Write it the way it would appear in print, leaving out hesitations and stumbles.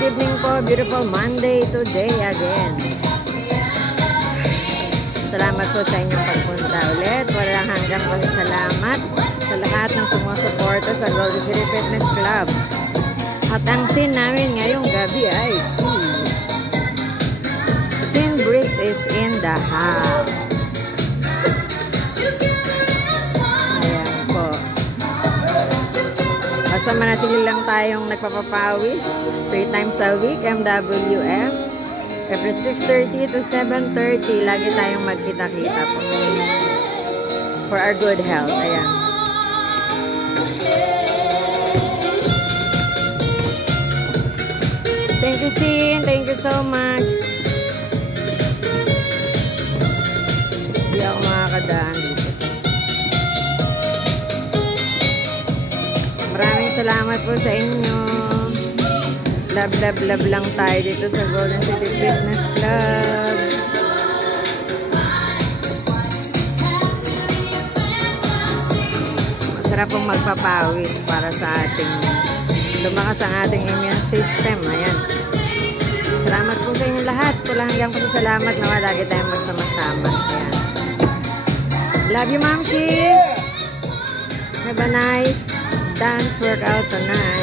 good evening po. Beautiful Monday today again. Salamat po sa inyong pagpunta ulit. Walang hanggang salamat sa lahat ng sumusuporta sa Golden City Fitness Club. At ang scene namin ngayong gabi ay Scene Bricks is in the house. Ayan po. Basta manatili lang tayong nagpapapawis 3 times a week, MWF. Every 6:30 to 7:30, lagi tayong magkita-kita po. For our good health. Ayan. Thank you, Sin. Thank you so much. Hindi ako makakadaan dito. Maraming salamat po sa inyo. Love, love, love lang tayo dito sa Golden City Fitness Club. Masarap pong magpapawis para sa ating lumakas ang ating immune system. Ayan. Salamat po sa inyo lahat. Walang hanggang pasasalamat na lagi tayong magsama-sama. Ayan. Love you, Ma'am Chi. Have a nice dance workout tonight.